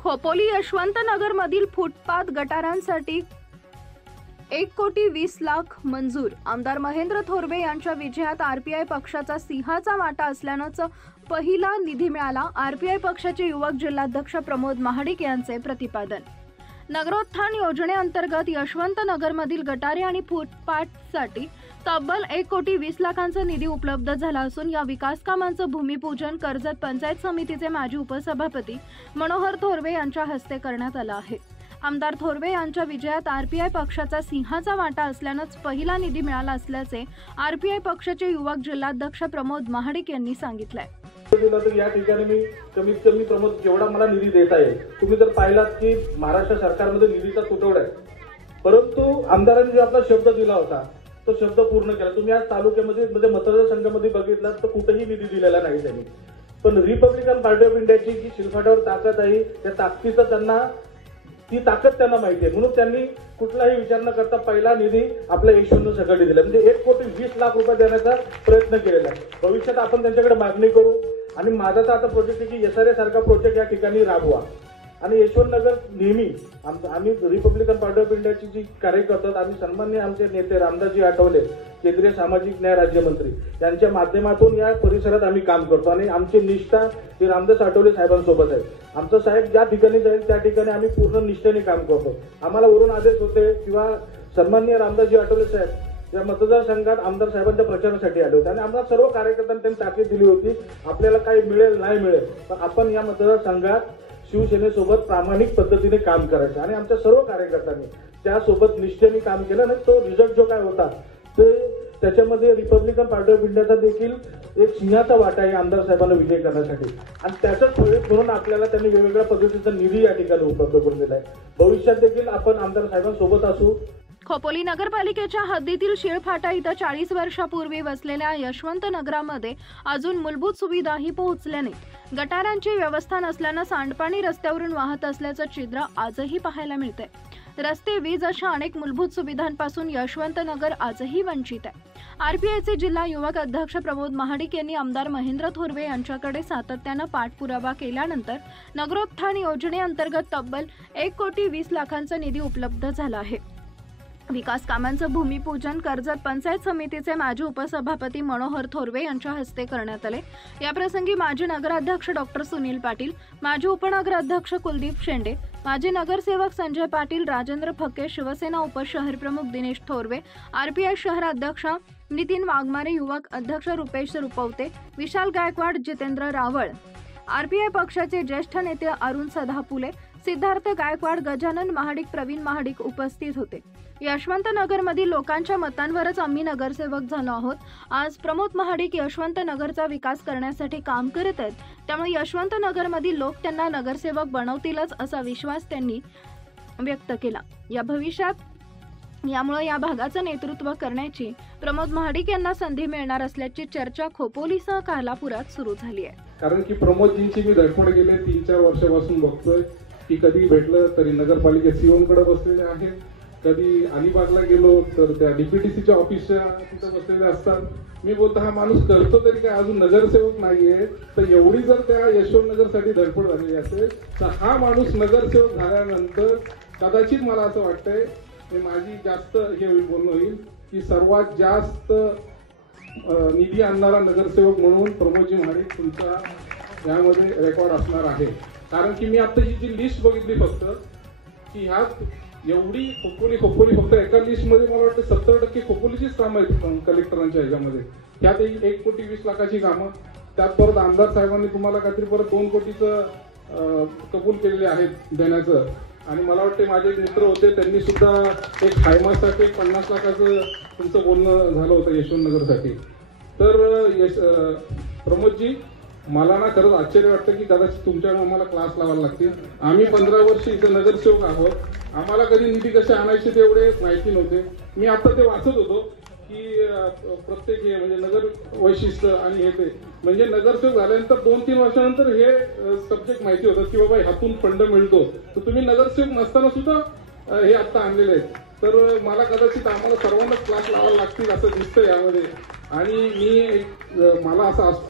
खोपोली यशवंतनगर मधील फुटपाथ गटारांसाठी 1,20,00,000 मंजूर। आमदार महेंद्र थोरवे यांच्या विजयात आरपीआय पक्षाचा सिंहाचा वाटा असल्यानंच पहिला निधी मिळाला। आरपीआय पक्षाचे युवक जिल्हाध्यक्ष प्रमोद महाडिक यांचे प्रतिपादन। नगरोत्थान योजनेअंतर्गत यशवंतनगरमधील गटारे आणि फुटपाथसाठी तब्बल 1,20,00,000 निधी उपलब्ध झाला असून या विकास कामांचं भूमिपूजन कर्जत पंचायत समितीचे माजी उपसभापती मनोहर थोरवे यांच्या हस्ते करण्यात आलं आहे। आमदार थोरवे यांच्या विजयात आरपीआय पक्षाचा सिंहाचा वाटा असल्यानंच पहिला निधी मिळाला असल्याचे आरपीआय पक्षाचे युवक जिल्हाध्यक्ष प्रमोद महाडिक यांनी सांगितलंय। या ठिकाणी मी कमीत कमी प्रमोद जेवढा मला निधी देता येईल, तुम्ही जर पाहिलात की महाराष्ट्र सरकारमध्ये निधीचा तुटवडा आहे, परंतु आमदारांनी जो आपला शब्द दिला होता तो शब्द पूर्ण केला। तुम्ही आज तालुक्यामध्ये मतदारसंघामध्ये बघितलात तर कुठेही निधी दिलेला नाही त्यांनी, पण रिपब्लिकन पार्टी ऑफ इंडियाची जी शिरफाटावर ताकद आहे त्या ताकदीचा ती ताकद त्यांना माहिती आहे, म्हणून त्यांनी कुठलाही विचार न करता पहिला निधी आपल्या यशवंत सगळी दिला, म्हणजे 1,20,00,000 रुपये देण्याचा प्रयत्न केलेला आहे। भविष्यात आपण त्यांच्याकडे मागणी करू आणि माझा तर आता प्रोजेक्ट आहे की SRA सारखा प्रोजेक्ट या ठिकाणी राबवा आणि यशवंतनगर नेहमी आम्ही रिपब्लिकन पार्टी ऑफ इंडियाची जी कार्य करतात, आम्ही सन्माननीय आमचे नेते रामदासजी आठवले केंद्रीय सामाजिक न्याय राज्यमंत्री यांच्या माध्यमातून या परिसरात आम्ही काम करतो आणि आमची निष्ठा ही रामदास आठवले साहेबांसोबत आहे। आमचं साहेब ज्या ठिकाणी जाईल त्या ठिकाणी आम्ही पूर्ण निष्ठेने काम करतो। आम्हाला वरून आदेश होते किंवा सन्माननीय रामदासजी आठवले साहेब या मतदारसंघात आमदार साहेबांच्या प्रचारासाठी आले होते आणि आम्हाला सर्व कार्यकर्त्यांनी त्यांनी ताकीद दिली होती, आपल्याला काही मिळेल नाही मिळेल पण आपण या मतदारसंघात शिवसेनेसोबत प्रामाणिक पद्धतीने काम करायचं आणि आमच्या सर्व कार्यकर्त्यांनी त्यासोबत निष्ठेने काम केलं आणि तो रिझल्ट जो काय होता ते त्याच्यामध्ये रिपब्लिकन पार्टी ऑफ इंडियाचा देखील एक सिंहाचा वाटा आहे आमदार साहेबांना विजय करण्यासाठी आणि त्याचाच म्हणून आपल्याला त्यांनी वेगवेगळ्या पद्धतीचा निधी या ठिकाणी उपलब्ध करून दिला आहे। भविष्यात देखील आपण आमदार साहेबांसोबत असू। खोपोली नगरपालिकेच्या हद्दीतील शिळफाटा इथं 40 वर्षापूर्वी वसलेल्या यशवंतनगरामध्ये अजून मूलभूत सुविधाही पोहोचल्या नाहीत। गटारांची व्यवस्था नसल्यानं सांडपाणी रस्त्यावरून वाहत असल्याचं चित्र आजही पाहायला मिळते। रस्ते, वीज अशा अनेक मूलभूत सुविधांपासून यशवंतनगर आजही वंचित आहे। आरपीआयचे जिल्हा युवक अध्यक्ष प्रमोद महाडिक यांनी आमदार महेंद्र थोरवे यांच्याकडे सातत्यानं पाठपुरावा केल्यानंतर नगरोत्थान योजनेअंतर्गत तब्बल 1,20,00,000 निधी उपलब्ध झाला आहे। विकास कामांचं भूमिपूजन कर्जत पंचायत समितीचे माजी उपसभापती मनोहर थोरवे यांच्या हस्ते करण्यात आले। याप्रसंगी माजी नगराध्यक्ष डॉक्टर सुनील पाटील, माजी उपनगराध्यक्ष कुलदीप शेंडे, माजी नगरसेवक संजय पाटील, राजेंद्र फक्के, शिवसेना उपशहरप्रमुख दिनेश थोरवे, आरपीआय शहराध्यक्ष नितीन वाघमारे, युवक अध्यक्ष रुपेश रुपवते, विशाल गायकवाड, जितेंद्र रावळ, आरपीआय पक्षाचे ज्येष्ठ नेते अरुण सदापुले, सिद्धार्थ गायकवाड, गजानन महाडिक, प्रवीण महाडिक उपस्थित होते। यशवंतनगरमधील लोकांच्या मतांवरच आम्ही नगरसेवक झालो आहोत। आज प्रमोद महाडिक यशवंतनगरचा विकास करण्यासाठी काम करत आहेत, त्यामुळे यशवंतनगरमधील लोक त्यांना नगरसेवक बनवतीलच असा विश्वास त्यांनी व्यक्त केला। यामुळे या भागाचं नेतृत्व करण्याची प्रमोद महाडिक यांना संधी मिळणार असल्याची चर्चा खोपोलीसह कालापुरात सुरू झाली आहे। कारण की प्रमोदजींची मी धडपड गेले 3-4 वर्षापासून बघतोय की कधी भेटलं तरी नगरपालिका सीओकडे बसलेले आहेत, कधी अलिबागला गेलो तर त्या डीपीटीसीच्या ऑफिसच्या तिथं बसलेले असतात। मी बोलतो हा माणूस करतो तरी काय अजून नगरसेवक नाहीये, तर एवढी जर त्या यशवंतनगरसाठी धडपड झालेली असेल तर हा माणूस नगरसेवक झाल्यानंतर कदाचित मला असं वाटतंय हे माझी जास्त हे बोलणं होईल की सर्वात जास्त निधी आणणारा नगरसेवक म्हणून प्रमोदजी महाडिक तुमचा यामध्ये रेकॉर्ड असणार आहे। कारण की मी आता ही जी लिस्ट बघितली फक्त की ह्यात एवढी खोपोली फक्त एका लिस्ट मध्ये मला वाटतं 70% खोपोलीचीच कामं आहेत कलेक्टरांच्या ह्याच्यामध्ये। त्यात 1,20,00,000 कामं, त्यात परत आमदार साहेबांनी तुम्हाला काहीतरी परत 2 कोटीचं कबूल केलेले आहेत देण्याचं आणि मला वाटते माझे एक मित्र होते त्यांनी सुद्धा एक हायमासाठी 50 लाखाचं तुमचं बोलणं झालं होतं यशवंतनगरसाठी। तर प्रमोदजी मला ना खरंच आश्चर्य वाटतं की कदाचित तुमच्या आम्हाला क्लास लावायला लागतील। आम्ही 15 वर्ष इथं नगरसेवक आहोत, आम्हाला कधी निधी कसे आणायचे तेवढे माहिती नव्हते। मी आता ते वाचत होतो की प्रत्येक हे म्हणजे नगर वैशिष्ट्य आणि हे ते म्हणजे नगरसेवक झाल्यानंतर 2-3 वर्षानंतर हे सब्जेक्ट माहिती होतात की बाबा ह्यातून फंड मिळतो, तर तुम्ही नगरसेवक नसताना सुद्धा हे आता आणलेले आहेत। तर मला कदाचित आम्हाला सर्वांना क्लास लावायला लागतील असं दिसतं यामध्ये आणि मला असं